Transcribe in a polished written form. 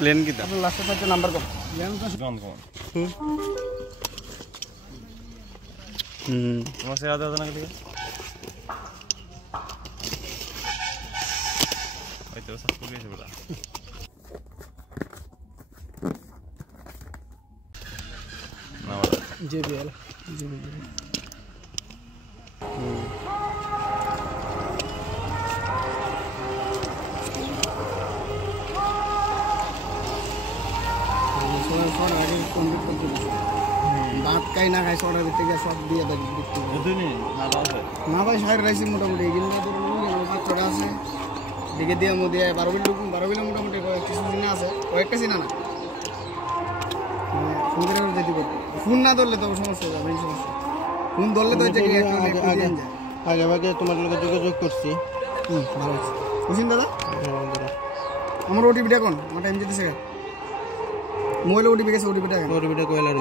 plane কিটা লাস্টে থাকে নাম্বার কম তোমার সে আদা না কি হয়তো সব পুরো এসে বলা না JBL ভাত খাই না খাই সরার ভিতরে গিয়ে সব দিয়ে দেয় না ভাই সাইড রাইছি মোটামুটি এগুলো বাচ্চাটা আছে দিকে দিয়ে মধ্যে 12 বিল মোটামুটি কিছু দিনে আছে কয়েকটা চিনা না ফোন করে যেতে পারবো ফোন না ধরলে তো সমস্যা হবে সমস্যা ফোন ধরলে তো আগে আগে তোমার লোকের যোগাযোগ করছি ভালো আছে বুঝছেন দাদা আমার ওটিপিটা কোন আমার টাইম যেতেছে মোবাইলে ওটিপি গেছে ওটিপিটা কইলার